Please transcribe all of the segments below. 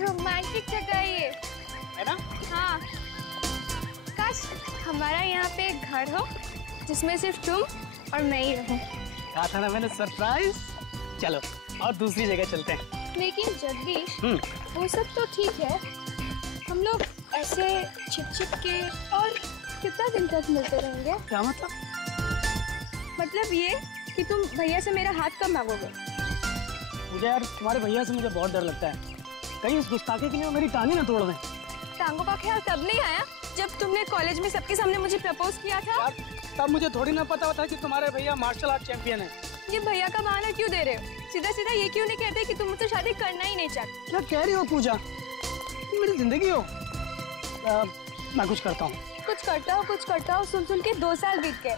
Romantic जगह है ना? हाँ, काश हमारा यहाँ पे एक घर हो जिसमें सिर्फ तुम और मैं ही रहूं। कहा था ना मैंने, सरप्राइज। चलो और दूसरी जगह चलते हैं। लेकिन जगदीश, वो सब तो ठीक है, हम लोग ऐसे छिप के और कितना दिन तक मिलते रहेंगे? क्या मतलब? मतलब ये कि तुम भैया से मेरा हाथ कब मांगोगे? मुझे यार तुम्हारे भैया से मुझे बहुत डर लगता है, कहीं इस गुस्ताखी के लिए वो मेरी टांगी ना तोड़ दें। टांगों का ख्याल तब नहीं आया जब तुमने कॉलेज में सबके सामने मुझे प्रपोज किया था। तब मुझे थोड़ी ना पता था कि तुम्हारे भैया मार्शल आर्ट चैंपियन है। ये भैया का बहाना क्यों दे रहे हो? सीधा सीधा ये क्यों नहीं कहते कि तुम मुझसे शादी करना ही नहीं चाहते? क्या कह रही हो पूजा? तुम मेरी जिंदगी हो। मैं कुछ करता हूँ। कुछ करता हूँ सुन के 2 साल बीत गए।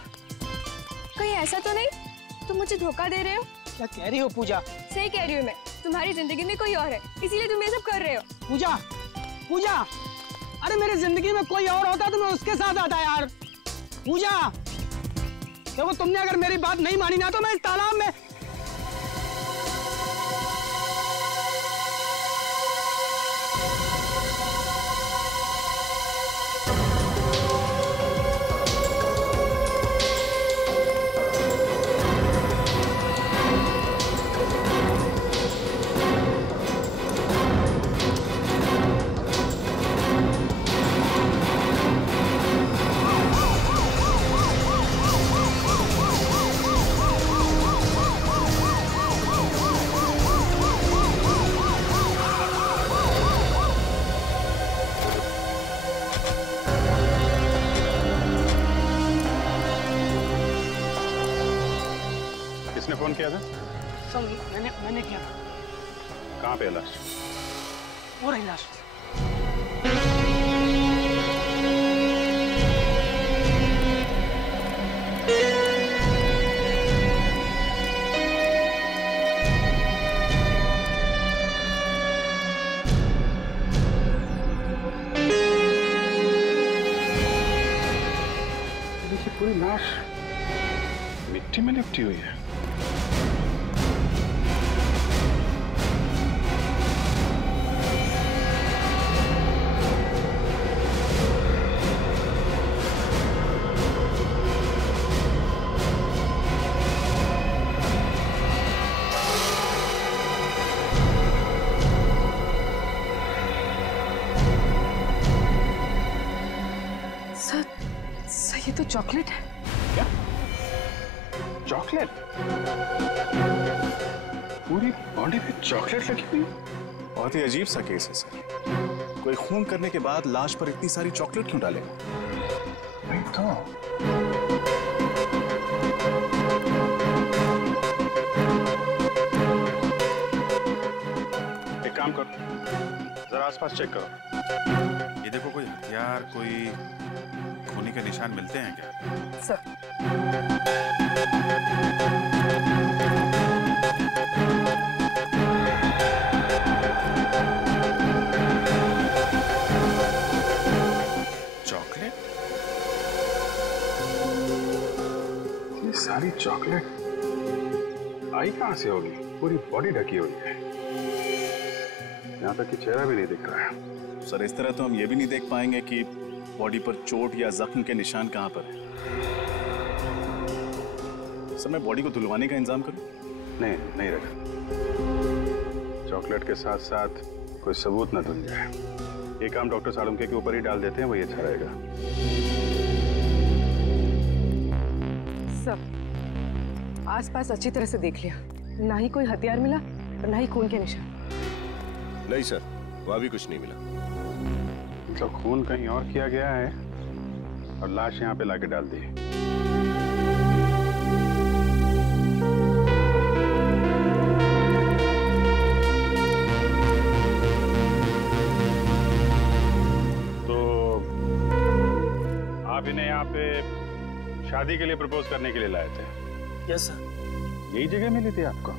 कहीं ऐसा तो नहीं तुम मुझे धोखा दे रहे हो? क्या कह रही हो पूजा? सही कह रही हूँ मैं, तुम्हारी जिंदगी में कोई और है, इसीलिए तुम ये सब कर रहे हो। पूजा, पूजा, अरे मेरी जिंदगी में कोई और होता तो मैं उसके साथ आता यार। पूजा, देखो तुमने अगर मेरी बात नहीं मानी ना तो मैं इस तालाब में। किसने फोन किया था? सर मैंने किया था। कहाँ पे लाश? वो रही लाश। देखिए पूरी लाश मिट्टी में लिपटी हुई है। सर ये तो चॉकलेट है। क्या? चॉकलेट? पूरी बॉडी पे चॉकलेट लगी हुई? बहुत ही अजीब सा केस है सर। कोई खून करने के बाद लाश पर इतनी सारी चॉकलेट क्यों डालेगा? नहीं तो एक काम करो, जरा आसपास चेक करो। ये देखो, कोई हथियार, कोई खूनी के निशान मिलते हैं क्या? Sir chocolate? ये सारी चॉकलेट आई कहां से होगी? पूरी बॉडी ढकी हुई है, यहाँ तक कि चेहरा भी नहीं दिख रहा है। सर इस तरह तो हम ये भी नहीं देख पाएंगे कि बॉडी पर चोट या जख्म के निशान कहां पर है। सर मैं बॉडी को धुलवाने का इंतजाम करूं? नहीं रखा। चॉकलेट के साथ साथ कोई सबूत न धुल जाए। ये काम डॉक्टर सालुंके के ऊपर ही डाल देते हैं, वही अच्छा रहेगा। सर आसपास अच्छी तरह से देख लिया, ना ही कोई हथियार मिला और ना ही खून के निशान। नहीं सर, वहां भी कुछ नहीं मिला। तो खून कहीं और किया गया है और लाश यहाँ पे लाके डाल दी। तो आप इन्हें यहाँ पे शादी के लिए प्रपोज करने के लिए लाए थे? Yes sir. यही जगह मिली थी आपको?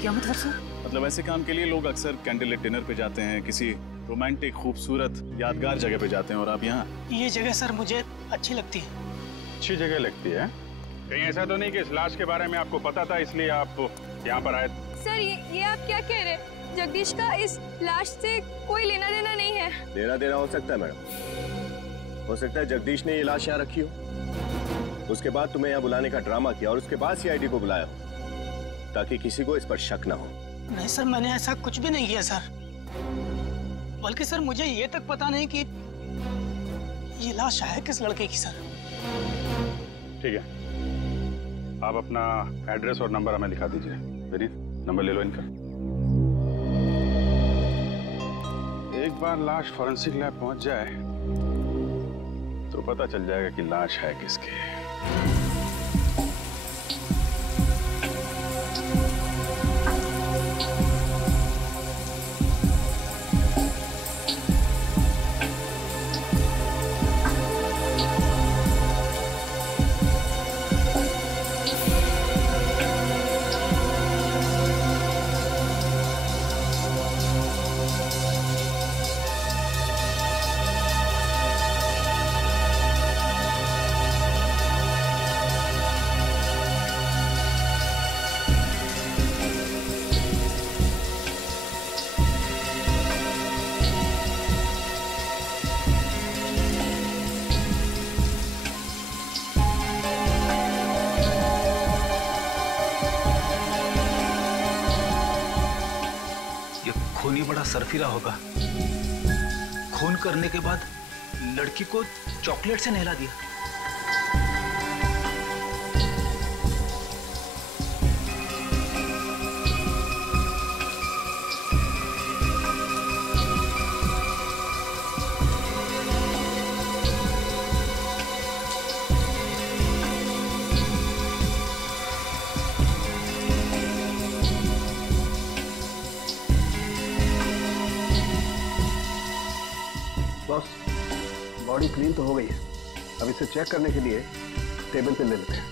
क्या मतलब सर? मतलब ऐसे काम के लिए लोग अक्सर कैंडल लाइट डिनर पे जाते हैं, किसी रोमांटिक खूबसूरत यादगार जगह पे जाते हैं, और आप यहाँ? ये जगह सर मुझे अच्छी लगती है। अच्छी जगह लगती है? कहीं ऐसा तो नहीं कि इस लाश के बारे में आपको पता था इसलिए आप यहाँ पर आए? सर ये आप क्या कह रहे हैं? जगदीश का इस लाश से कोई लेना देना नहीं है। लेना देना हो सकता है मैडम, हो सकता है जगदीश ने ये लाश यहाँ रखी हो, उसके बाद तुम्हें यहाँ बुलाने का ड्रामा किया और उसके बाद सीआईडी को बुलाया हो ताकि किसी को इस पर शक ना हो। नहीं सर, मैंने ऐसा कुछ भी नहीं किया सर। बल्कि सर मुझे ये तक पता नहीं कि ये लाश है किस लड़के की सर। ठीक है, आप अपना एड्रेस और नंबर हमें लिखा दीजिए। मेरी नंबर ले लो इनका। एक बार लाश फॉरेंसिक लैब पहुंच जाए तो पता चल जाएगा कि लाश है किसकी। खूनी बड़ा सरफिरा होगा। खून करने के बाद लड़की को चॉकलेट से नहला दिया। बॉस, बॉडी क्लीन तो हो गई है, अब इसे चेक करने के लिए टेबल पे ले लेते हैं।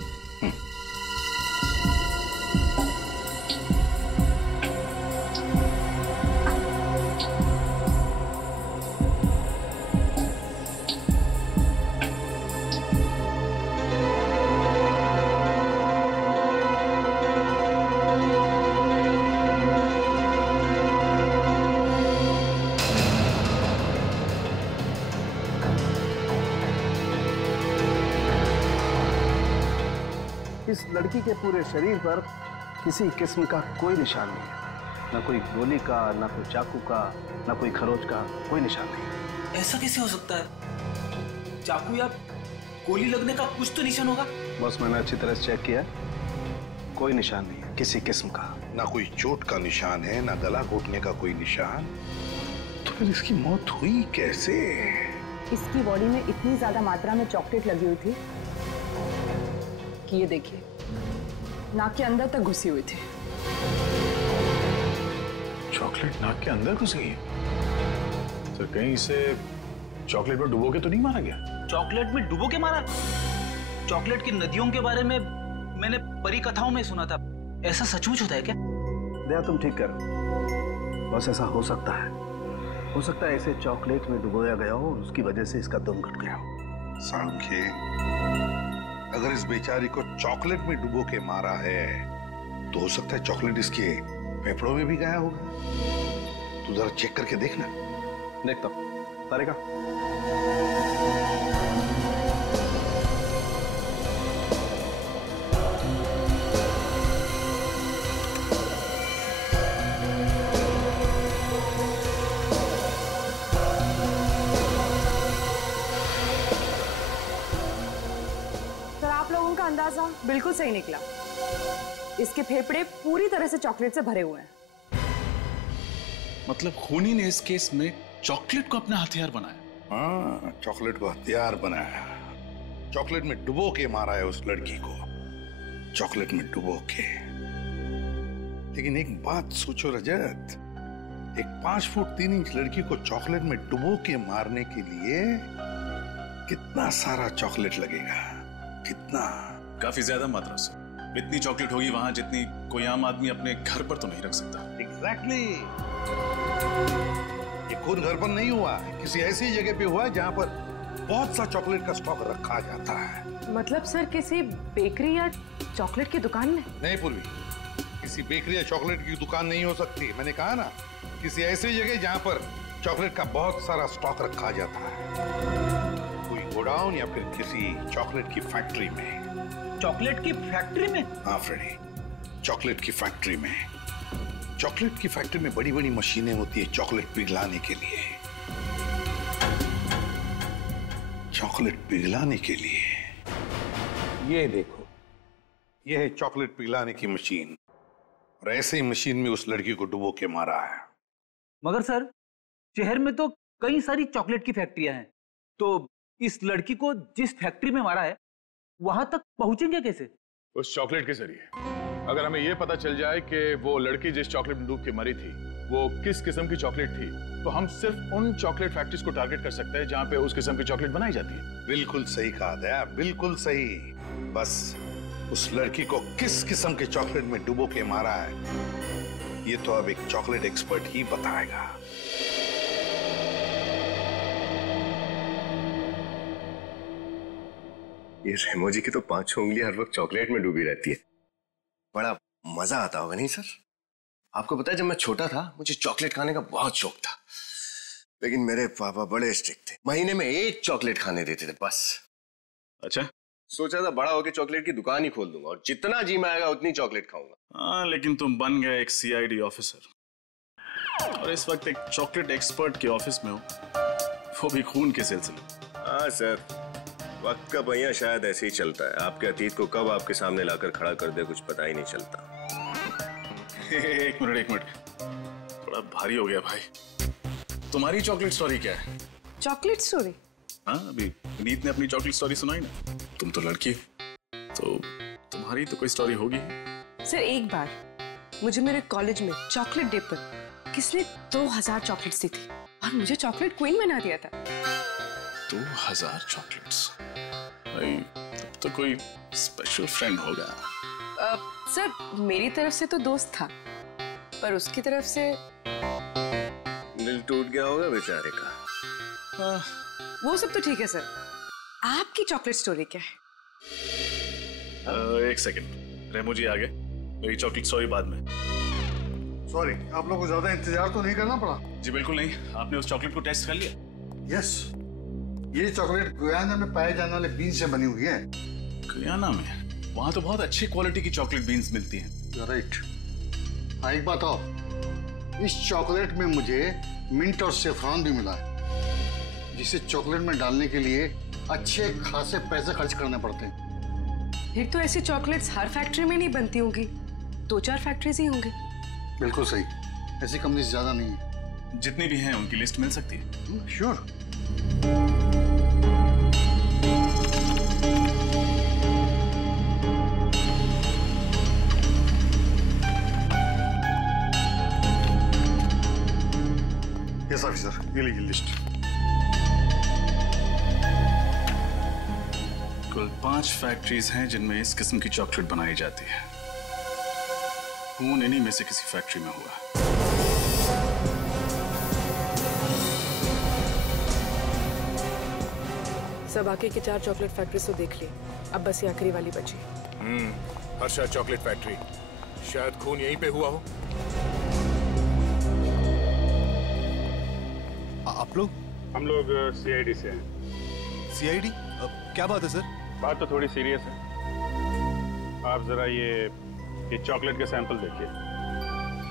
इस लड़की के पूरे शरीर पर किसी किस्म का कोई निशान नहीं है, ना कोई गोली का, ना कोई चाकू का, ना कोई खरोच का, कोई निशान नहीं। ऐसा कैसे हो सकता है? चाकू या गोली लगने का कुछ तो निशान होगा। बॉस, मैंने अच्छी तरह से चेक किया, कोई निशान नहीं है किसी किस्म का। ना कोई चोट का निशान है, ना गला घोटने का कोई निशान। तो फिर इसकी मौत हुई कैसे? इसकी बॉडी में इतनी ज्यादा मात्रा में चॉकलेट लगी हुई थी कि ये देखिए, नाक के अंदर तक घुसी हुई थी। चॉकलेट नाक के अंदर घुस गई? सर, कहीं इसे चॉकलेट में डुबो के तो नहीं मारा गया? चॉकलेट में डुबो के मारा? चॉकलेट की नदियों के बारे में मैंने परी कथाओं में सुना था, ऐसा सचमुच होता है क्या? दया, तुम ठीक कर, बस ऐसा हो सकता है। हो सकता है इसे चॉकलेट में डुबोया गया हो और उसकी वजह से इसका दम घुट गया हो। सांख्ये, अगर इस बेचारी को चॉकलेट में डुबो के मारा है तो हो सकता है चॉकलेट इसके फेफड़ों में भी गया होगा। तू जरा चेक करके देखना। देखता हूं। तारिका, अंदाजा बिल्कुल सही निकला। इसके फेफड़े पूरी तरह से चॉकलेट से भरे हुए हैं। मतलब खूनी ने इस केस में चॉकलेट को अपना हथियार बनाया? हाँ, चॉकलेट को हथियार बनाया। चॉकलेट में डुबो के मारा है उस लड़की को, चॉकलेट में डुबो के। लेकिन एक बात सोचो रजत, एक 5 फुट 3 इंच लड़की को चॉकलेट में डुबो के मारने के लिए कितना सारा चॉकलेट लगेगा? कितना? काफी ज्यादा मात्रा से। इतनी चॉकलेट होगी वहां जितनी कोई आम आदमी अपने घर पर तो नहीं रख सकता। एग्जैक्टली। ये खून घर पर नहीं हुआ, किसी ऐसी जगह पे हुआ जहां पर बहुत सा चॉकलेट का स्टॉक रखा जाता है। मतलब सर, किसी बेकरी या चॉकलेट की दुकान में? नहीं पूर्वी, किसी बेकरी या चॉकलेट की दुकान नहीं हो सकती। मैंने कहा ना, किसी ऐसी जगह जहां पर चॉकलेट का बहुत सारा स्टॉक रखा जाता है, कोई गोडाउन या फिर किसी चॉकलेट की फैक्ट्री में। चॉकलेट की फैक्ट्री में? हाँ फ्रेडी, चॉकलेट की फैक्ट्री में। चॉकलेट की फैक्ट्री में बड़ी बड़ी मशीनें होती है चॉकलेट पिघलाने के लिए। चॉकलेट पिघलाने के लिए ये देखो, ये है चॉकलेट पिघलाने की मशीन, और ऐसे ही मशीन में उस लड़की को डुबो के मारा है। मगर सर, शहर में तो कई सारी चॉकलेट की फैक्ट्रियां हैं, तो इस लड़की को जिस फैक्ट्री में मारा है वहां तक पहुंचेंगे कैसे? उस चॉकलेट के जरिए। अगर हमें यह पता चल जाए कि वो लड़की जिस चॉकलेट में डूब के मरी थी वो किस किस्म की चॉकलेट थी, तो हम सिर्फ उन चॉकलेट फैक्ट्रीज को टारगेट कर सकते हैं जहां पे उस किस्म की चॉकलेट बनाई जाती है। बिल्कुल सही कहा दया, बिल्कुल सही। बस उस लड़की को किस किस्म के चॉकलेट में डुबो के मारा है ये तो अब एक चॉकलेट एक्सपर्ट ही बताएगा। ये रेमो जी की तो 5 उंगलियां हर वक्त चॉकलेट में डूबी रहती है। बड़ा मजा आता होगा नहीं सर? आपको पता है जब मैं छोटा था मुझे चॉकलेट खाने का बहुत शौक था, लेकिन मेरे पापा बड़े स्ट्रिक्ट थे, महीने में 1 चॉकलेट खाने देते थे बस। अच्छा, सोचा था बड़ा होकर चॉकलेट की दुकान ही खोल दूंगा और जितना जी में आएगा उतनी चॉकलेट खाऊंगा। हाँ, लेकिन तुम बन गए एक सीआईडी ऑफिसर और इस वक्त एक चॉकलेट एक्सपर्ट के ऑफिस में हो, वो भी खून के सिलसिले। हाँ सर, वक्त का पहिया शायद ऐसे ही चलता है, आपके अतीत को कब आपके सामने लाकर खड़ा कर दे कुछ पता ही नहीं चलता। एक मिनट, थोड़ा भारी हो गया भाई। तुम्हारी चॉकलेट स्टोरी क्या है? Chocolate story? हाँ, अभी नीत ने अपनी चॉकलेट स्टोरी सुनाई ना। तुम तो लड़की तो तुम्हारी तो कोई स्टोरी होगी। सर, एक बार मुझे मेरे कॉलेज में चॉकलेट डे पर किसने 2000 चॉकलेट्स दी थी और मुझे चॉकलेट क्वीन बना दिया था। 2000 चॉकलेट्स? भाई तब तो कोई स्पेशल फ्रेंड होगा। सर, मेरी तरफ से तो दोस्त था, पर उसकी तरफ से दिल टूट गया होगा बेचारे का। वो सब तो ठीक है सर, आपकी चॉकलेट स्टोरी क्या है? एक सेकंड, रेमो जी आ गए, मेरी चॉकलेट स्टोरी बाद में। सॉरी, आप लोगों को ज्यादा इंतजार तो नहीं करना पड़ा? जी बिल्कुल नहीं। आपने उस चॉकलेट को टेस्ट कर लिया? यस, ये चॉकलेट गुयाना में पाए जाने वाले बीन से बनी हुई है। गुयाना में? वहाँ तो बहुत अच्छी क्वालिटी की चॉकलेट बीन्स मिलती हैं। राइट। हाँ, एक बात और, इस चॉकलेट में मुझे मिंट और सेफ्रॉन भी मिला है, जिसे चॉकलेट में डालने के लिए अच्छे खासे पैसे खर्च करने पड़ते हैं। फिर तो ऐसी चॉकलेट्स हर फैक्ट्री में नहीं बनती होंगी, 2-4 फैक्ट्रीज ही होंगी। बिल्कुल सही, ऐसी कंपनी ज्यादा नहीं है। जितनी भी हैं उनकी लिस्ट मिल सकती है? श्योर। यस ऑफिसर, ये लीजिए लिस्ट। कुल 5 फैक्ट्रीज हैं जिनमें इस किस्म की चॉकलेट बनाई जाती है। खून इन्हीं में से किसी फैक्ट्री में हुआ। सब आके की 4 चॉकलेट फैक्ट्रीज तो देख ली, अब बस ये आखिरी वाली बची। हर्षा चॉकलेट फैक्ट्री, शायद खून यहीं पे हुआ हो। आप लोग? हम लोग सीआईडी से हैं। सीआईडी? क्या बात है सर? बात तो थोड़ी सीरियस है। आप जरा ये चॉकलेट के सैंपल देखिए।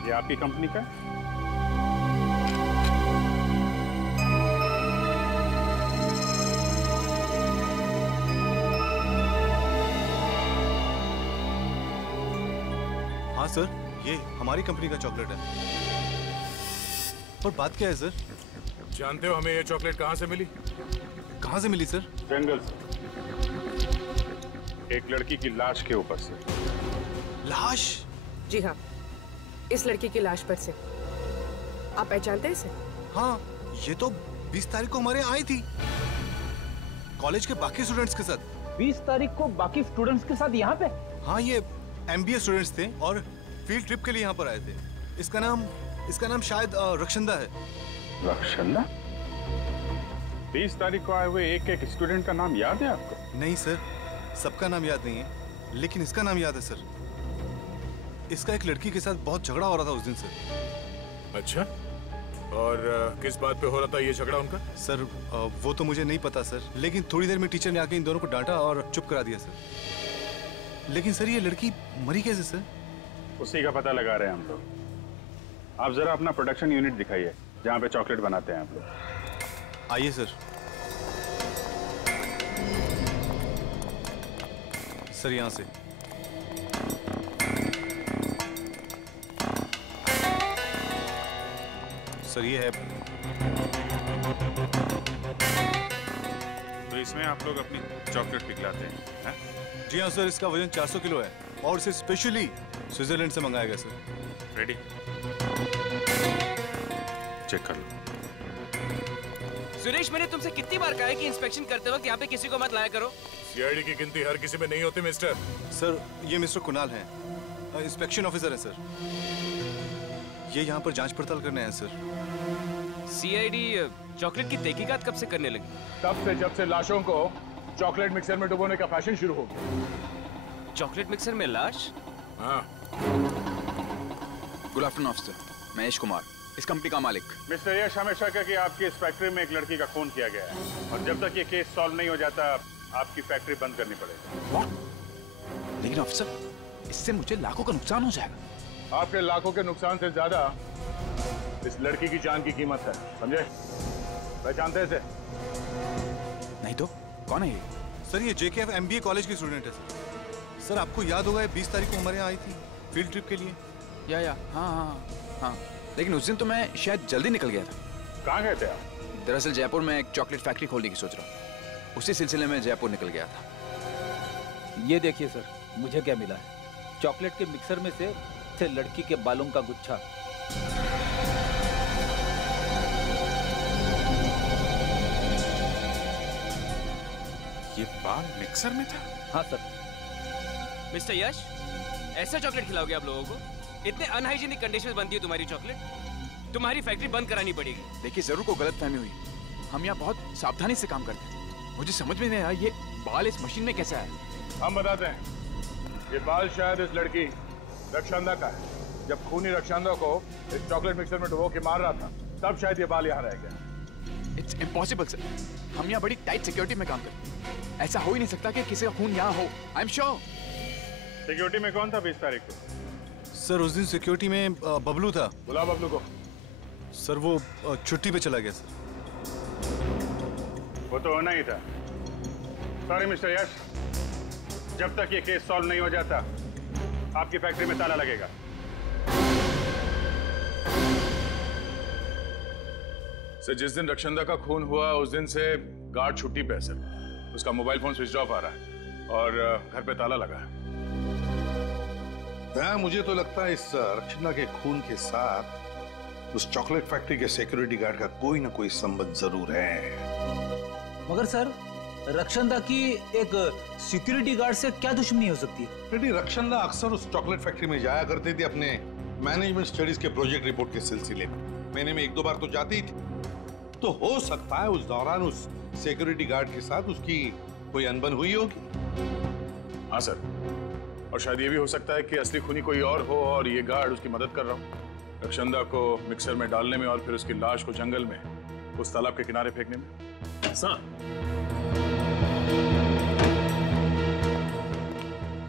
ये आपकी कंपनी का है? हाँ सर, ये हमारी कंपनी का चॉकलेट है। पर बात क्या है सर? जानते हो हमें ये चॉकलेट कहाँ से मिली? कहाँ से मिली सर? जंगल से, एक लड़की की लाश के ऊपर से। लाश? जी हाँ, इस लड़की की लाश पर से। आप पहचानते हैं इसे? हाँ, ये तो 20 तारीख को हमारे यहाँ आई थी, कॉलेज के बाकी स्टूडेंट्स के साथ। 20 तारीख को बाकी स्टूडेंट्स के साथ यहाँ पे? हाँ, ये MBA स्टूडेंट्स थे और फील्ड ट्रिप के लिए यहाँ पर आए थे। इसका नाम शायद रक्षंदा है। रक्षंदा? 20 तारीख को आए हुए एक स्टूडेंट का नाम याद है आपको? नहीं सर, सबका नाम याद नहीं है, लेकिन इसका नाम याद है सर। इसका एक लड़की के साथ बहुत झगड़ा हो रहा था उस दिन से। अच्छा, और किस बात पे हो रहा था ये झगड़ा उनका? सर वो तो मुझे नहीं पता सर, लेकिन थोड़ी देर में टीचर ने आके इन दोनों को डांटा और चुप करा दिया सर। लेकिन सर ये लड़की मरी कैसे सर? उसी का पता लगा रहे हैं हम लोग। आप जरा अपना प्रोडक्शन यूनिट दिखाइए जहाँ पे चॉकलेट बनाते हैं आप लोग। आइए सर। सर यहाँ से। सर ये है। तो इसमें आप लोग अपनी चॉकलेट पिघलाते हैं? जी हाँ सर, इसका वजन 400 किलो है और इसे स्पेशली स्विट्जरलैंड से मंगाया गया सर। रेडी? चेक कर लो। सुरेश, मैंने तुमसे कितनी बार कहा है कि इंस्पेक्शन करते वक्त यहाँ पे किसी को मत लाया करो। सीआईडी की गिनती हर किसी में नहीं होती मिस्टर। सर ये मिस्टर कुणाल हैं, इंस्पेक्शन ऑफिसर हैं सर। ये यहाँ पर जांच पड़ताल करने हैं सर। सीआईडी चॉकलेट की तहकीकात कब से करने लगी? तब से जब से लाशों को चॉकलेट मिक्सर में डुबोने का फैशन शुरू हो गया। चॉकलेट मिक्सर में लाश? हाँ। गुड आफ्टरनून ऑफिसर, मैं यश कुमार, इस कंपनी का मालिक। मिस्टर यश, हमें शक है कि आपकी इस फैक्ट्री में एक लड़की का खून किया गया है और जब तक ये केस सॉल्व नहीं हो जाता आपकी फैक्ट्री बंद करनी पड़ेगी। लेकिन ऑफिसर, इससे मुझे लाखों का नुकसान हो जाएगा। आपके लाखों के नुकसान से ज्यादा इस लड़की की जान की कीमत है, समझे? पहचानते इसे? नहीं तो कौन है ये? सर ये JKF MBA कॉलेज की स्टूडेंट है सर। सर आपको याद होगा 20 तारीख को हमारे यहाँ आई थी फील्ड ट्रिप के लिए। या हाँ, लेकिन उस दिन तो मैं शायद जल्दी निकल गया था। कहाँ गए थे आप? दरअसल जयपुर में एक चॉकलेट फैक्ट्री खोलने की सोच रहा हूँ, उसी सिलसिले में जयपुर निकल गया था। ये देखिए सर, मुझे क्या मिला है। चॉकलेट के मिक्सर में से लड़की के बालों का गुच्छा। ये बाल मिक्सर में था? हाँ सर। मिस्टर यश, ऐसा चॉकलेट खिलाओगे आप लोगों को? इतने अनहाइजीनिक कंडीशंस बनती है तुम्हारी चॉकलेट, तुम्हारी फैक्ट्री बंद करानी पड़ेगी। देखिए जरूर को गलतफहमी हुई, हम यहाँ बहुत सावधानी से काम करते हैं। मुझे समझ में नहीं आया ये बाल इस मशीन में कैसे आया। हम बताते हैं। ये बाल शायद इस लड़की रक्षांदा का है। जब खूनी रक्षांदा को इस चॉकलेट मिक्सर में डुबो के मार रहा था तब शायद ये बाल यहाँ रह गया। इट्स इम्पॉसिबल सर, हम यहाँ बड़ी टाइट सिक्योरिटी में काम करते हैं। ऐसा हो ही नहीं सकता कि किसी का खून यहाँ हो। I am sure. सिक्योरिटी में कौन था 20 तारीख को? सर उस दिन सिक्योरिटी में बबलू था। बुला बबलू को। सर वो छुट्टी पे चला गया सर। वो तो होना ही था। सॉरी मिस्टर यश, जब तक ये केस सॉल्व नहीं हो जाता आपकी फैक्ट्री में ताला लगेगा। सर जिस दिन रक्षांदा का खून हुआ उस दिन से गार्ड छुट्टी पे है सर। उसका मोबाइल फोन स्विच ऑफ आ रहा है और घर पे ताला लगा है। मुझे तो लगता है इस रक्षांदा के खून के साथ उस चॉकलेट फैक्ट्री के सिक्योरिटी गार्ड का कोई ना कोई संबंध जरूर है। मगर सर रक्षांदा की एक सिक्योरिटी गार्ड से क्या दुश्मनी हो सकती है? बेटी रक्षांदा अक्सर उस चॉकलेट फैक्ट्री में जाया करती थी अपने मैनेजमेंट स्टडीज के प्रोजेक्ट रिपोर्ट के सिलसिले में। महीने में 1-2 बार तो जाती ही थी। तो हो सकता है उस दौरान उस सिक्योरिटी गार्ड के साथ उसकी कोई अनबन हुई होगी। हाँ सर, और शायद ये भी हो सकता है कि असली खूनी कोई और हो और ये गार्ड उसकी मदद कर रहा हो रक्षांदा को मिक्सर में डालने में और फिर उसकी लाश को जंगल में उस तालाब के किनारे फेंकने में। सर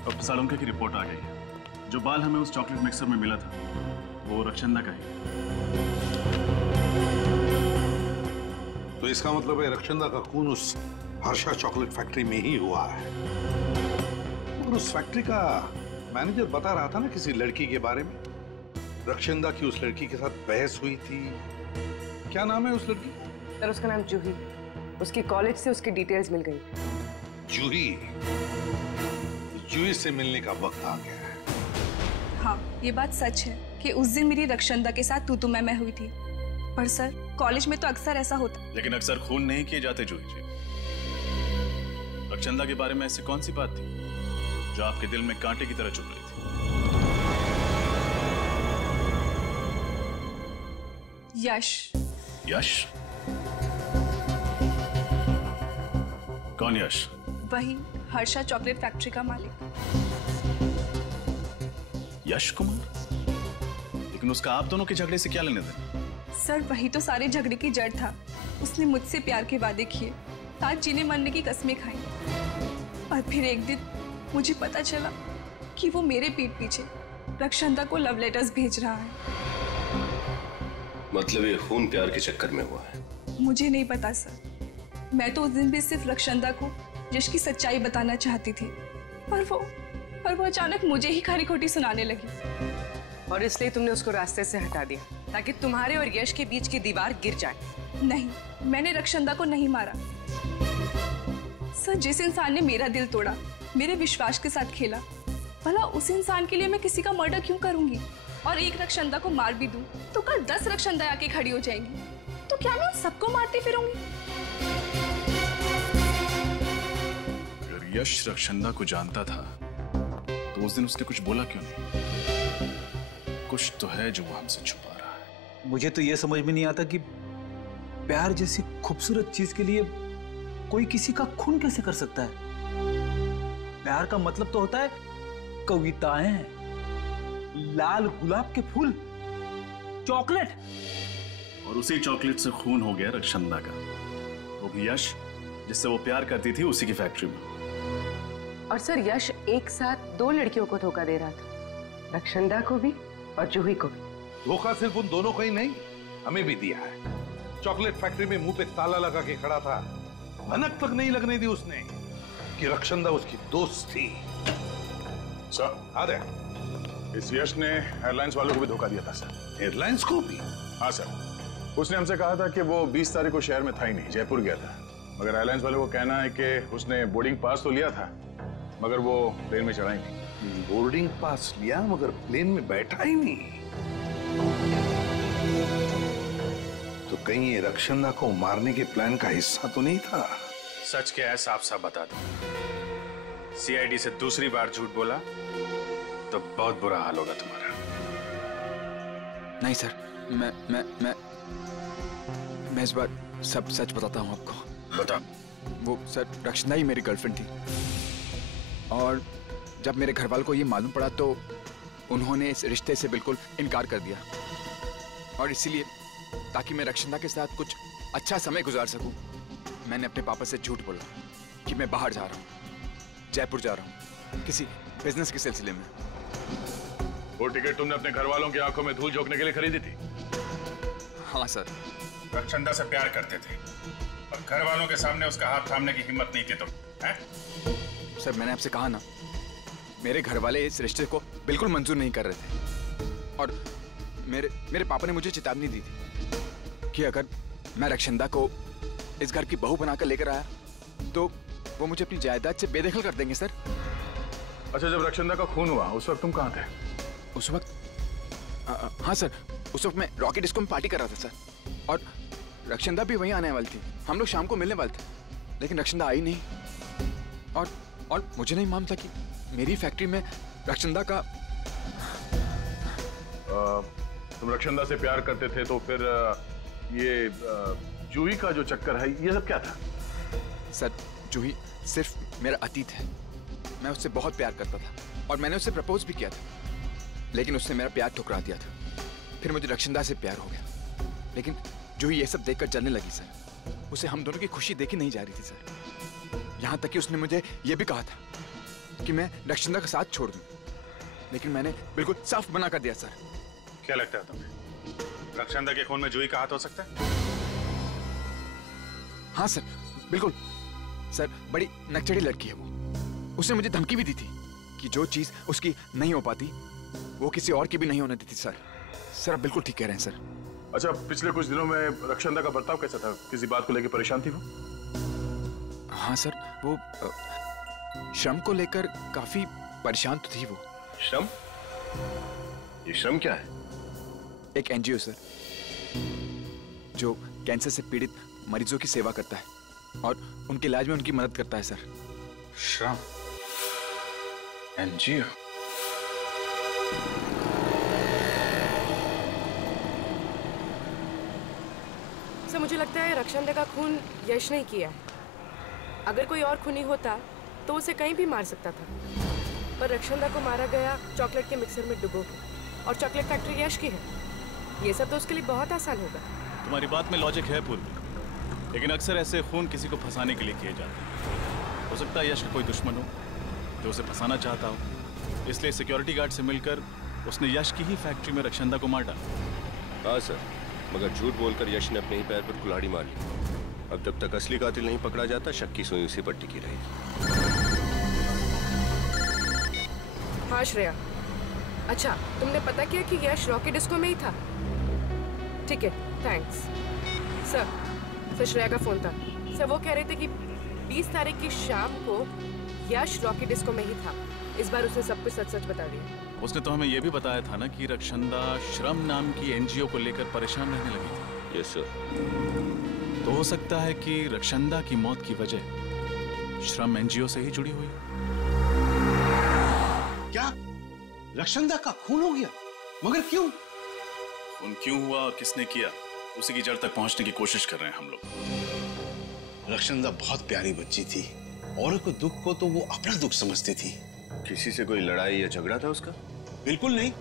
अब सालुंके की रिपोर्ट आ गई है। जो बाल हमें उस चॉकलेट मिक्सर में मिला था वो रक्षांदा का ही। तो इसका मतलब है रक्षांदा का खून उस हर्षा चॉकलेट फैक्ट्री में ही हुआ है। और उस फैक्ट्री का मैनेजर बता रहा था ना किसी लड़की के बारे में। रक्षांदा की उस लड़की के साथ बहस हुई थी। क्या नाम है उस लड़की? सर उसका नाम जूही। उसकी कॉलेज से उसकी डिटेल्स मिल गई। जूही? जूही से मिलने का वक्त आ गया है। हाँ, ये बात सच है कि उस दिन मेरी रक्षांदा के साथ तू मैं हुई थी। पर सर कॉलेज में तो अक्सर ऐसा होता। लेकिन अक्सर खून नहीं किए जाते जूही जी। रक्षांदा के बारे में ऐसी कौन सी बात थी जो आपके दिल में कांटे की तरह चुभ रही थी? यश। यश? कौन यश? वही हर्षा चॉकलेट फैक्ट्री का मालिक। यश कुमार? लेकिन उसका आप दोनों के झगड़े से क्या लेने देना? सर वही तो सारे झगड़े की जड़ था। उसने मुझसे प्यार के वादे किए, साथ जीने मरने की कस्में खाई, और फिर एक दिन मुझे पता चला कि वो मेरे पीठ पीछे रक्षंदा को लव लेटर्स भेज रहा है। मतलब ये खून प्यार के चक्कर में हुआ है? मुझे नहीं पता सर, मैं तो उस दिन भी सिर्फ रक्षंदा को यश की सच्चाई बताना चाहती थी, पर वो अचानक मुझे ही खरी खोटी सुनाने लगी। और इसलिए तुमने उसको रास्ते से हटा दिया ताकि तुम्हारे और यश के बीच की दीवार गिर जाए। नहीं, मैंने रक्षंदा को नहीं मारा सर। जिस इंसान ने मेरा दिल तोड़ा, मेरे विश्वास के साथ खेला, भला उस इंसान के लिए मैं किसी का मर्डर क्यों करूंगी? और एक रक्षंदा को मार भी दूं तो कल 10 रक्षंदा आके खड़ी हो जाएंगी, तो क्या मैं उन सबको मारती फिरूंगी? अगर यश रक्षंदा को जानता था तो उस दिन उसने कुछ बोला क्यों नहीं? कुछ तो है जो वो हमसे छुपा रहा है। मुझे तो ये समझ में नहीं आता कि प्यार जैसी खूबसूरत चीज के लिए कोई किसी का खून कैसे कर सकता है। प्यार का मतलब तो होता है कविताएं, लाल गुलाब के फूल, चॉकलेट। और उसी चॉकलेट से खून हो गया रक्षंदा का, वो भी यश जिससे वो प्यार करती थी उसी की फैक्ट्री में। और सर यश एक साथ 2 लड़कियों को धोखा दे रहा था, रक्षंदा को भी और जूही को भी। धोखा सिर्फ उन दोनों को ही नहीं, हमें भी दिया है। चॉकलेट फैक्ट्री में मुंह पे ताला लगा के खड़ा था, भनक तक नहीं लगने दी उसने कि रक्षंदा उसकी दोस्त थी। सर, आ दे। इस यश ने एयरलाइंस वालों को भी धोखा दिया था सर। एयरलाइंस को भी? हाँ सर, उसने हमसे कहा था कि वो 20 तारीख को शहर में था ही नहीं, जयपुर गया था। मगर एयरलाइंस वालों को कहना है कि उसने बोर्डिंग पास तो लिया था मगर वो प्लेन में चढ़ा ही नहीं। बोर्डिंग पास लिया मगर प्लेन में बैठा ही नहीं, तो कहीं ये रक्षंदा को मारने के प्लान का हिस्सा तो नहीं था? सच क्या है साफ साफ बता दो। सीआईडी से दूसरी बार झूठ बोला तो बहुत बुरा हाल होगा तुम्हारा। नहीं सर, मैं इस बार सब सच बताता हूँ आपको। बता। वो सर रक्षंदा ही मेरी गर्लफ्रेंड थी, और जब मेरे घर वालों को ये मालूम पड़ा तो उन्होंने इस रिश्ते से बिल्कुल इनकार कर दिया। और इसीलिए ताकि मैं रक्षंदा के साथ कुछ अच्छा समय गुजार सकूं, मैंने अपने पापा से झूठ बोला कि मैं बाहर जा रहा हूँ, जयपुर जा रहा हूँ किसी बिजनेस के सिलसिले में। वो टिकट तुमने अपने घर वालों की आंखों में धूल झोंकने के लिए खरीदी थी? हाँ सर। रक्षंदा से प्यार करते थे और घर वालों के सामने उसका हाथ थामने की हिम्मत नहीं थी तुम, हैं? सर मैंने आपसे कहा ना, मेरे घर वाले इस रिश्ते को बिल्कुल मंजूर नहीं कर रहे थे, और मेरे पापा ने मुझे चेतावनी दी थी कि अगर मैं रक्षंदा को इस घर की बहू बनाकर लेकर आया तो वो मुझे अपनी जायदाद से बेदखल कर देंगे सर। अच्छा, जब रक्षंदा का खून हुआ उस वक्त तुम कहाँ थे? उस वक्त हाँ सर, उस वक्त मैं रॉकेट डिस्को में पार्टी कर रहा था सर, और रक्षंदा भी वहीं आने वाली थी। हम लोग शाम को मिलने वाले थे, लेकिन रक्षंदा आई नहीं, और मुझे नहीं मालूम था कि मेरी फैक्ट्री में रक्षंदा का। तुम रक्षंदा से प्यार करते थे तो फिर ये जूही का जो चक्कर है ये सब क्या था? सर जूही सिर्फ मेरा अतीत है। मैं उससे बहुत प्यार करता था और मैंने उससे प्रपोज भी किया था, लेकिन उसने मेरा प्यार ठुकरा दिया था। फिर मुझे रक्षंदा से प्यार हो गया, लेकिन जूही ये सब देखकर जलने लगी सर। उसे हम दोनों की खुशी देखी नहीं जा रही थी सर। यहाँ तक कि उसने मुझे ये भी कहा था कि मैं रक्षंदा का साथ छोड़ दूं, लेकिन मैंने बिल्कुल साफ मना कर दिया सर। क्या लगता है तुम्हें रक्षंदा के खून में जूही का हाथ हो सकता है? हाँ सर, बिल्कुल सर। बड़ी नकचड़ी लड़की है वो। उसने मुझे धमकी भी दी थी कि जो चीज उसकी नहीं हो पाती वो किसी और की भी नहीं होने देती सर। सर आप बिल्कुल ठीक कह रहे हैं सर। अच्छा, पिछले कुछ दिनों में रक्षंदा का बर्ताव कैसा था? किसी बात को लेकर परेशान थी वो? हाँ सर, वो श्रम को लेकर काफी परेशान तो थी वो। श्रम? ये श्रम क्या है? एक एनजीओ सर, जो कैंसर से पीड़ित मरीजों की सेवा करता है और उनके इलाज में उनकी मदद करता है सर। श्रम एनजीओ? सर मुझे लगता है रक्षंदा का खून यश ने किया है। अगर कोई और खूनी होता तो उसे कहीं भी मार सकता था, पर रक्षंदा को मारा गया चॉकलेट के मिक्सर में डुबो के, और चॉकलेट फैक्ट्री यश की है। ये सब तो उसके लिए बहुत आसान होगा। तुम्हारी बात में लॉजिक है पूर्वी, लेकिन अक्सर ऐसे खून किसी को फंसाने के लिए किए जाते हैं। हो सकता है यश का कोई दुश्मन हो जो उसे फंसाना चाहता हो, इसलिए सिक्योरिटी गार्ड से मिलकर उसने यश की ही फैक्ट्री में रक्षंदा को मार डाला। हाँ सर, मगर झूठ बोलकर यश ने अपने ही पैर पर कुल्हाड़ी मार ली। अब जब तक असली कातिल नहीं पकड़ा जाता, शक की सुई उसी पर टिकी रहेगी। हाँ श्रेया, अच्छा तुमने पता किया कि यश रॉकी डिस्को में ही था? ठीक है, थैंक्स। सर श्रेया का फोन था। सर वो कह रहे थे कि 20 तारीख की शाम को यश रॉकी डिस्को में ही था। इस बार उसने सब कुछ सच बता दिया। उसने तो हमें यह भी बताया था ना कि रक्षंदा श्रम नाम की एनजीओ को लेकर परेशान रहने लगी थी। Yes sir. तो हो सकता है कि रक्षंदा की मौत की वजह श्रम एनजीओ से ही जुड़ी हुई। क्या रक्षंदा का खून हो गया? मगर क्यों? खून क्यों हुआ और किसने किया, उसी की जड़ तक पहुंचने की कोशिश कर रहे हैं हम लोग। रक्षंदा बहुत प्यारी बच्ची थी। औरों को दुख को तो वो अपना दुख समझती थी। किसी से कोई लड़ाई या झगड़ा था उसका? बिल्कुल नहीं।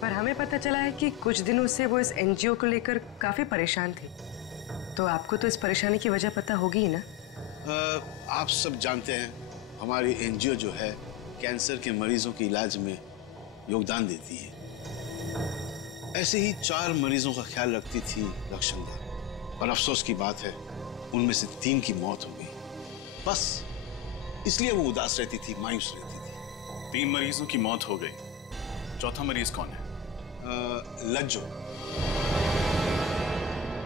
पर हमें पता चला है कि कुछ दिनों से वो इस एनजीओ को लेकर काफी परेशान थी। तो आपको तो इस परेशानी की वजह पता होगी ही ना? आप सब जानते हैं हमारी एनजीओ जो है कैंसर के मरीजों के इलाज में योगदान देती है। ऐसे ही 4 मरीजों का ख्याल रखती थी रक्षंदा। और अफसोस की बात है उनमें से 3 की मौत हो गई। बस इसलिए वो उदास रहती थी, मायूस रहती थी। 3 मरीजों की मौत हो गई, चौथा मरीज कौन है? लज्जो।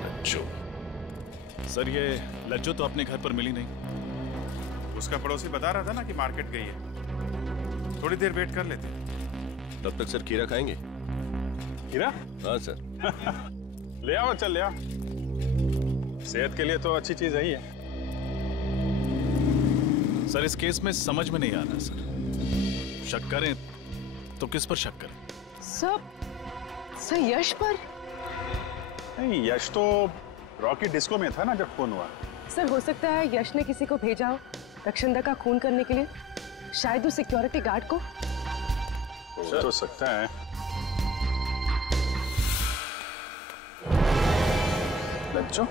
लज्जो? सर ये लज्जो तो अपने घर पर मिली नहीं। उसका पड़ोसी बता रहा था ना कि मार्केट गई है। थोड़ी देर वेट कर लेते। तब तक सर खीरा खाएंगे? खीरा? हाँ सर। ले आओ, चल ले आओ। सेहत के लिए तो अच्छी चीज है ही है। सर इस केस में समझ में नहीं आ रहा सर। शक करें तो किस पर शक करें? सर यश पर? नहीं, यश तो रॉकी डिस्को में था ना जब खून हुआ। सर हो सकता है यश ने किसी को भेजा हो रक्षंदा का खून करने के लिए, शायद उस सिक्योरिटी गार्ड को। हो तो सकता है। लज्जो?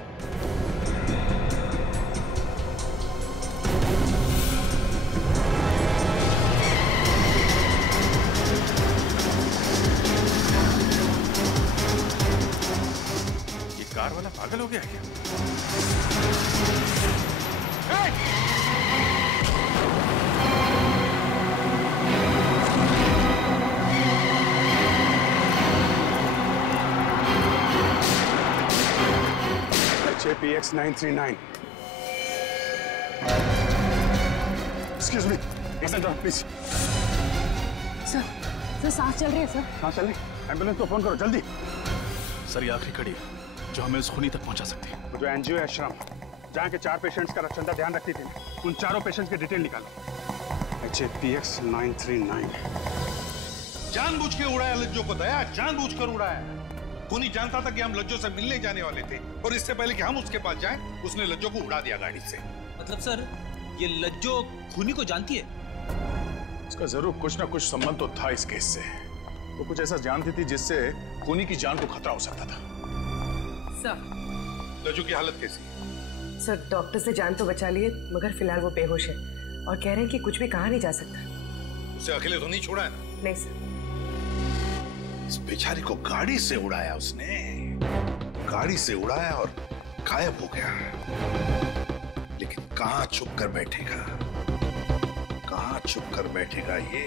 ये कार वाला पागल हो गया क्या? HAPX 939. Excuse me. Please. Sir सांस चल रही है सर। हाँ चल रही। एम्बुलेंस को फोन करो जल्दी। सर ये आखिरी कड़ी है जो हमें उस खूनी तक पहुंचा सकती है। वो जो एनजीओ है श्रम, जहाँ के 4 पेशेंट्स का रक्षंदा ध्यान रखती थी, उन 4 पेशेंट्स के डिटेल निकालो। HAPX 939। जानबूझ के उड़ाया लज्जो को दया, जानबूझकर उड़ाया। खूनी जानता था कि हम लज्जो से मिलने जाने वाले थे और इससे पहले कि हम उसके पास जाएं, उसने लज्जो को उड़ा दिया गाड़ी से। मतलब सर ये लज्जो खूनी को जानती है? उसका जरूर कुछ ना कुछ संबंध तो था इस केस से। वो कुछ ऐसा जानती थी जिससे खूनी की जान को खतरा हो सकता था। सर लज्जो की हालत कैसी? सर डॉक्टर से जान तो बचा लिए, मगर फिलहाल वो बेहोश है और कह रहे हैं कि कुछ भी कहा नहीं जा सकता। उसे अकेले तो नहीं छोड़ा है ना? नहीं सर। इस बेचारी को गाड़ी से उड़ाया उसने, गाड़ी से उड़ाया और गायब हो गया। लेकिन कहां छुप कर बैठेगा, कहां छुप कर बैठेगा ये?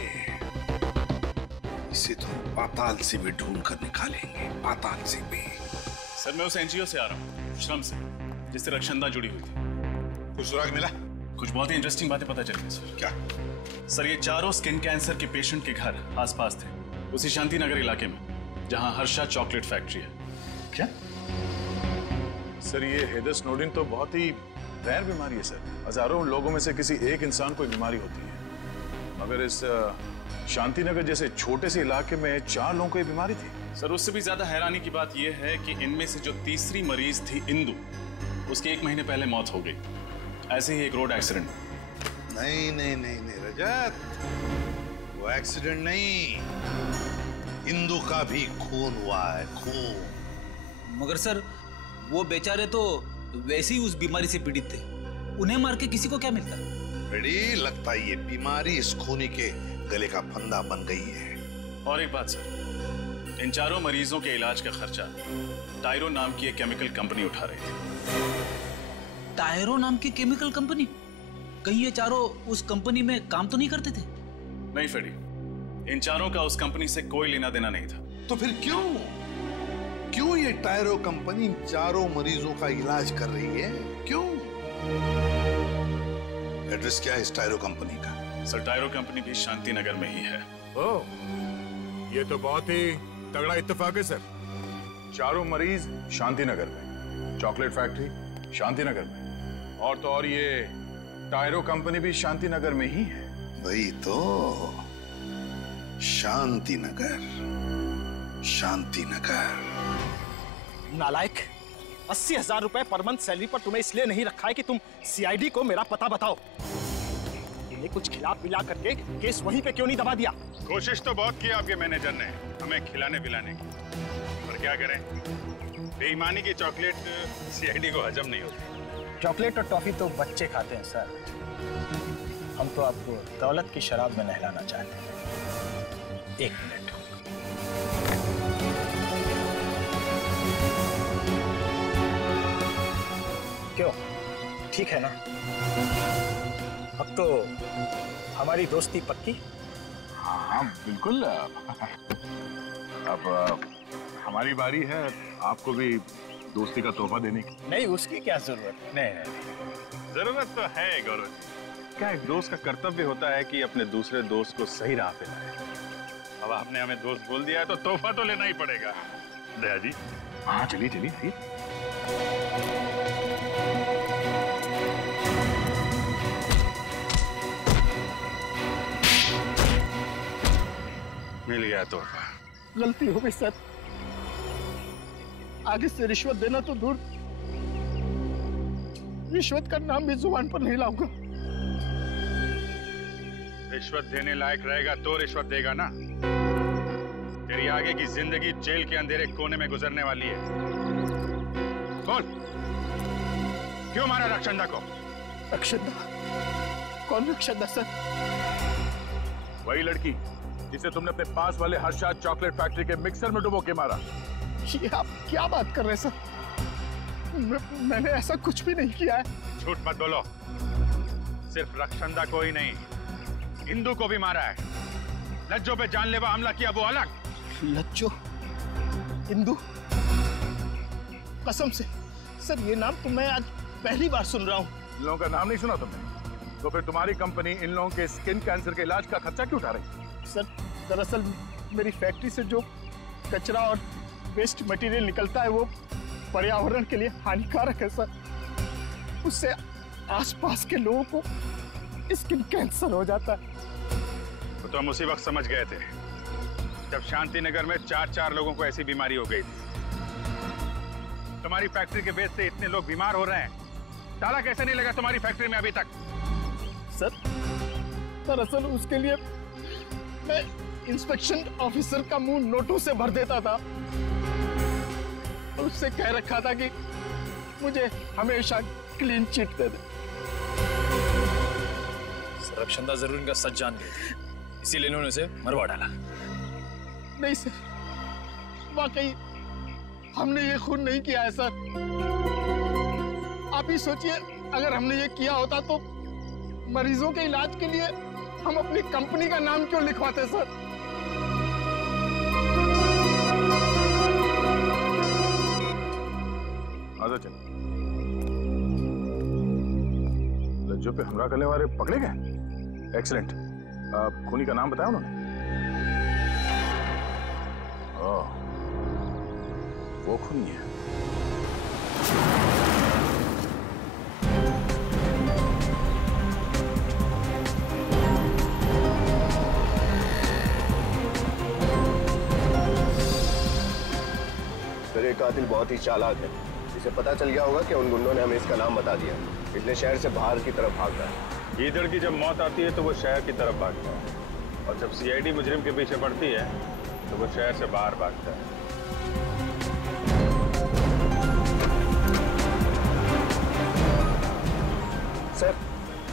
इसे तो पाताल से भी ढूंढ कर निकालेंगे, पाताल से भी। सर मैं उस एनजीओ से आ रहा हूँ, श्रम से, जिससे रक्षंदा जुड़ी हुई थी। कुछ सुराग मिला? कुछ बहुत ही इंटरेस्टिंग बातें पता चली सर। क्या? सर ये 4 स्किन कैंसर के पेशेंट के घर आसपास थे, उसी शांति नगर इलाके में जहां हर्षा चॉकलेट फैक्ट्री है। क्या? सर ये हेदर स्नोडेन तो बहुत ही रेयर बीमारी है सर। हजारों लोगों में से किसी एक इंसान को बीमारी होती है, मगर इस शांति नगर जैसे छोटे से इलाके में 4 लोगों को ये बीमारी थी। सर उससे भी ज्यादा हैरानी की बात यह है कि इनमें से जो तीसरी मरीज थी इंदु, उसकी 1 महीने पहले मौत हो गई, ऐसे ही एक रोड एक्सीडेंट। नहीं नहीं नहीं नहीं रजत, वो एक्सीडेंट नहीं, इंदु का भी खून हुआ है, खून। मगर सर वो बेचारे तो वैसे ही उस बीमारी से पीड़ित थे, उन्हें मार के किसी को क्या मिलता? बड़ी लगता है ये बीमारी इस खूनी के गले का फंदा बन गई है। और एक बात सर, इन चारों मरीजों के इलाज का खर्चा टायरो नाम की एक केमिकल कंपनी उठा रही थी। टायरो नाम की केमिकल कंपनी? कहीं ये चारों उस कंपनी में काम तो नहीं करते थे? नहीं फेडी, इन चारों का उस कंपनी से कोई लेना देना नहीं था। तो फिर क्यों ये टायरो कंपनी चारों मरीजों का इलाज कर रही है? क्यों? एड्रेस क्या है इस टायरो कंपनी का? सर टायरो कंपनी भी शांति नगर में ही है। ओह, ये तो बहुत ही तगड़ा इत्तेफाक है सर। चारों मरीज शांति नगर में, चॉकलेट फैक्ट्री शांति नगर में, और तो और ये टायरो कंपनी भी शांति नगर में ही है। वही तो, शांति नगर, शांति नगर। नालायक, 80,000 रुपए पर मंथ सैलरी पर तुम्हें इसलिए नहीं रखा है कि तुम सीआईडी को मेरा पता बताओ। इन्हें कुछ खिला पिला करके केस वहीं पे क्यों नहीं दबा दिया? कोशिश तो बहुत की आपके मैनेजर ने हमें खिलाने पिलाने की, पर क्या करें, बेईमानी की चॉकलेट सीआईडी को हजम नहीं होती। चॉकलेट और टॉफी तो बच्चे खाते हैं सर, हम तो आपको दौलत की शराब में नहलाना चाहते हैं। 1 मिनट। क्यों, ठीक है ना? अब तो हमारी दोस्ती पक्की? हाँ बिल्कुल। अब हमारी बारी है आपको भी दोस्ती का तोहफा देने की। नहीं, उसकी क्या जरूरत? नहीं। जरूरत तो है गौरव जी। क्या एक दोस्त का कर्तव्य होता है कि अपने दूसरे दोस्त को सही राह पे लाए। अब आपने हमें दोस्त बोल दिया है तो तोहफा तो लेना ही पड़ेगा। दया जी। हाँ चलिए चलिए। मिल गया तोहफा। गलती हो गई सर, आगे से रिश्वत देना तो दूर, रिश्वत का नाम भी जुबान पर नहीं लाऊंगा। रिश्वत देने लायक रहेगा तो रिश्वत देगा ना। तेरी आगे की जिंदगी जेल के अंधेरे कोने में गुजरने वाली है। बोल, क्यों मारा रक्षंदा को? रक्षंदा? कौन रक्षंदा सर? वही लड़की जिसे तुमने अपने पास वाले हर्षाद चॉकलेट फैक्ट्री के मिक्सर में डुबो के मारा। ये आप क्या बात कर रहे हैं सर? मैंने ऐसा कुछ भी नहीं किया है। झूठ मत बोलो। सिर्फ रक्षंदा को ही नहीं, इंदु को भी मारा है। लज्जो पे जानलेवा हमला किया वो अलग। लज्जो, इंदु, कसम से सर ये नाम तो मैं आज पहली बार सुन रहा हूँ। इन लोगों का नाम नहीं सुना तुमने? तो फिर तुम्हारी कंपनी इन लोगों के स्किन कैंसर के इलाज का खर्चा क्यों उठा रही? सर दरअसल मेरी फैक्ट्री से जो कचरा और वेस्ट मटेरियल निकलता है वो पर्यावरण के लिए हानिकारक है सर। उससे आसपास के लोगों को स्किन कैंसर हो जाता है। तो हम उसी वक्त समझ गए थे जब शांति नगर में 4 लोगों को ऐसी बीमारी हो गई थी। तुम्हारी फैक्ट्री के बेस से इतने लोग बीमार हो रहे हैं, ताला कैसे नहीं लगा तुम्हारी फैक्ट्री में अभी तक? सर दरअसल उसके लिए मैं इंस्पेक्शन ऑफिसर का मुंह नोटों से भर देता था। उससे कह रखा था कि मुझे हमेशा क्लीन चिट दे दे। रक्षंदा जरूर इनका सच जान गए थे, इसीलिए इन्होंने उसे मरवा डाला। नहीं सर, वाकई हमने ये खून नहीं किया है सर। आप ही सोचिए, अगर हमने ये किया होता तो मरीजों के इलाज के लिए हम अपनी कंपनी का नाम क्यों लिखवाते सर? आजा चल। लज्जो पे हमला करने वाले पकड़े गए? एक्सीलेंट। खूनी का नाम बताया उन्होंने? ओह, वो खूनी है। ये कातिल बहुत ही चालाक है। इसे पता चल गया होगा कि उन गुंडों ने हमें इसका नाम बता दिया, इसलिए शहर से बाहर की तरफ भाग रहा है। इधर की जब मौत आती है तो वो शहर की तरफ भागता है, और जब सीआईडी मुजरिम के पीछे पड़ती है तो वो शहर से बाहर भागता है।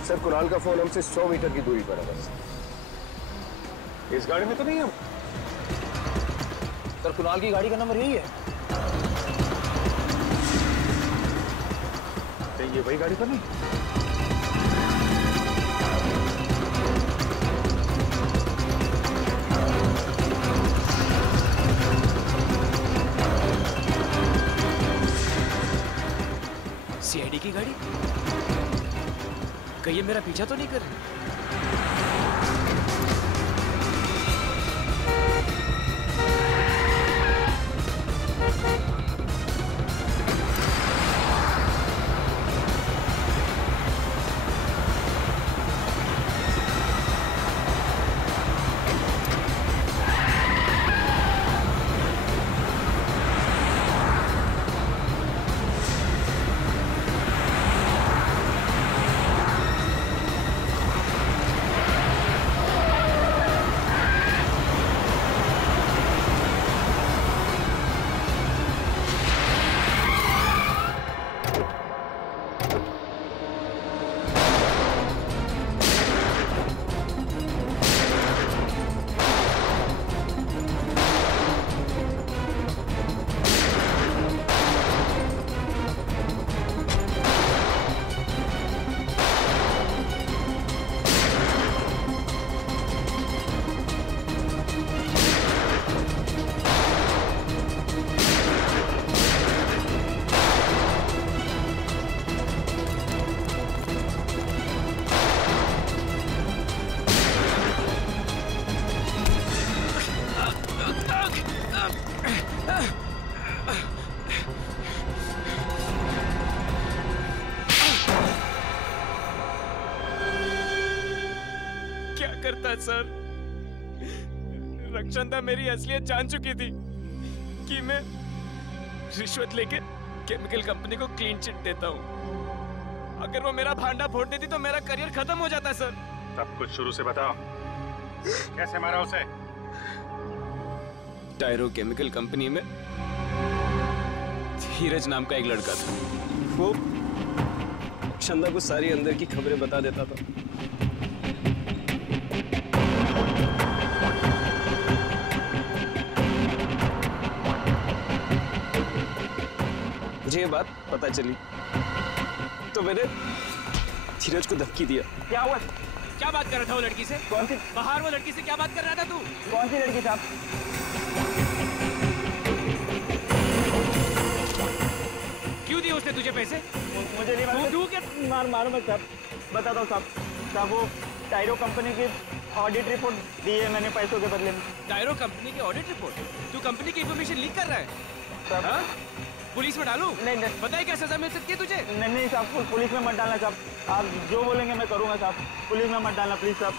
सर कुणाल का फोन हमसे 100 मीटर की दूरी पर है बस। इस गाड़ी में तो नहीं है सर, कुणाल की गाड़ी का नंबर यही है। ये वही गाड़ी तो नहीं? सीआईडी की गाड़ी? कहीं ये मेरा पीछा तो नहीं कर रही? करता सर? रक्षंदा मेरी असलियत जान चुकी थी कि मैं रिश्वत लेके केमिकल कंपनी को क्लीन चिट देता हूँ। अगर वो मेरा भांडा फोड़ देती तो मेरा करियर खत्म हो जाता सर। सब कुछ शुरू से बताओ, कैसे मारा उसे? टायरो केमिकल कंपनी में धीरज नाम का एक लड़का था। वो रक्षंदा को सारी अंदर की खबरें बता देता था। मुझे ये बात पता चली तो मैंने धीरज को धमकी दिया। क्या हुआ? क्या बात कर रहा था वो लड़की से? कौन सी? बाहर वो लड़की से क्या बात कर रहा था तू? कौन सी लड़की साहब? क्यों दिए उसने तुझे पैसे? मुझे नहीं मालूम। तू क्या? मारो मत साहब, बता दो साहब। साहब वो टायरो कंपनी की ऑडिट रिपोर्ट दी है मैंने पैसों के बदले में। टायरो कंपनी की ऑडिट रिपोर्ट? तू कंपनी की इंफॉर्मेशन लीक कर रहा है? साहब पुलिस में डालूं? नहीं। पता है क्या सजा मिल सकती है तुझे? नहीं साहब, पुलिस में मत डालना साहब। आप जो बोलेंगे मैं करूंगा साहब। पुलिस में मत डालना प्लीज साहब।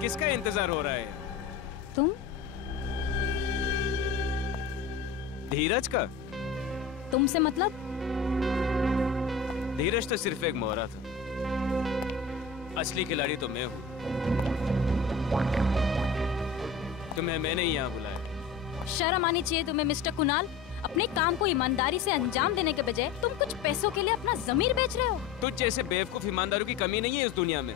किसका इंतजार हो रहा है? तुम? धीरज का? तुमसे मतलब? धीरज तो सिर्फ एक मोहरा था, असली खिलाड़ी तो मैं हूं। तुम्हें मैंने ही यहाँ बुलाया। शर्म आनी चाहिए तुम्हें मिस्टर कुणाल। अपने काम को ईमानदारी से अंजाम देने के बजाय तुम कुछ पैसों के लिए अपना जमीर बेच रहे हो। तुझ जैसे बेवकूफ ईमानदारों की कमी नहीं है इस दुनिया में।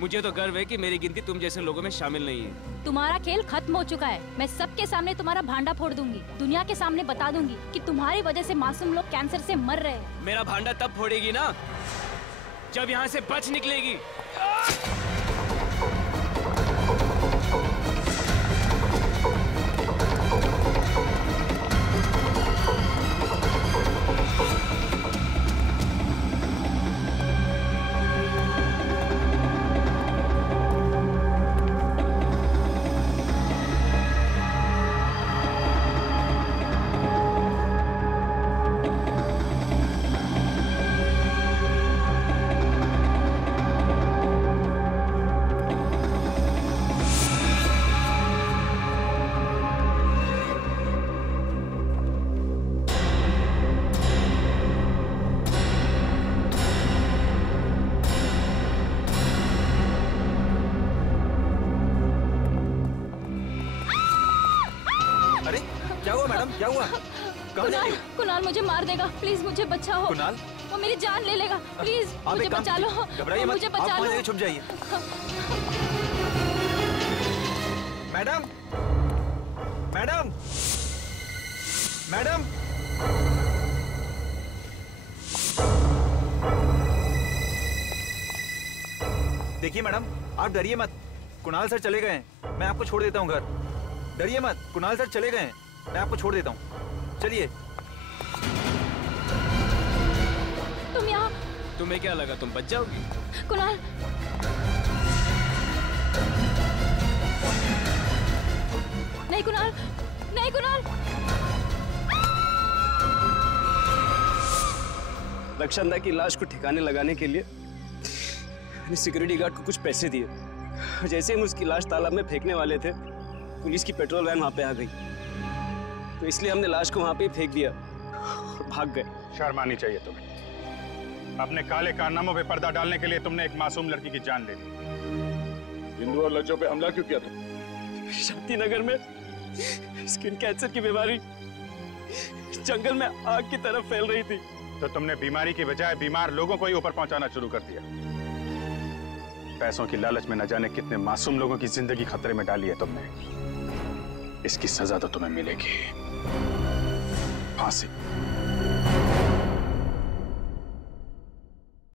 मुझे तो गर्व है कि मेरी गिनती तुम जैसे लोगों में शामिल नहीं है। तुम्हारा खेल खत्म हो चुका है। मैं सबके सामने तुम्हारा भांडा फोड़ दूंगी। दुनिया के सामने बता दूंगी कि तुम्हारी वजह से मासूम लोग कैंसर से मर रहे हैं। मेरा भांडा तब फोड़ेगी ना जब यहाँ से बच निकलेगी। मैडम क्या हुआ? कहाँ जा रही हो? कुणाल मुझे मार देगा, प्लीज मुझे बचाओ। कुणाल? वो मेरी जान ले लेगा, प्लीज मुझे बचा लो। घबराइए मत, मुझे आप बचा वहाँ लो। जाके छुप जाइए। Madam, madam, madam. देखिए मैडम, आप डरिए मत, कुणाल सर चले गए हैं, मैं आपको छोड़ देता हूँ घर। डरिए मत, कुणाल सर चले गए हैं, मैं आपको छोड़ देता हूँ, चलिए। तुम यहाँ? तुम्हें क्या लगा तुम बच जाओगी? कुणाल, नहीं कुणाल, नहीं कुणाल। रक्षांदा की लाश को ठिकाने लगाने के लिए मैंने सिक्योरिटी गार्ड को कुछ पैसे दिए। जैसे हम उसकी लाश तालाब में फेंकने वाले थे, पुलिस की पेट्रोल वैन वहां पे आ गई, तो इसलिए हमने लाश को वहां पे फेंक दिया और भाग गए। शर्म आनी चाहिए तुम्हें। अपने काले कारनामों पे पर्दा डालने के लिए तुमने एक मासूम लड़की की जान ले ली। हिंदू और लज्जों पे हमला क्यों किया तुम? शांतिनगर में स्किन कैंसर की बीमारी जंगल में आग की तरफ फैल रही थी, तो तुमने बीमारी की बजाय बीमार लोगों को ही ऊपर पहुंचाना शुरू कर दिया। पैसों की लालच में न जाने कितने मासूम लोगों की जिंदगी खतरे में डाली है तुमने। इसकी सजा तो तुम्हें मिलेगी, फांसी।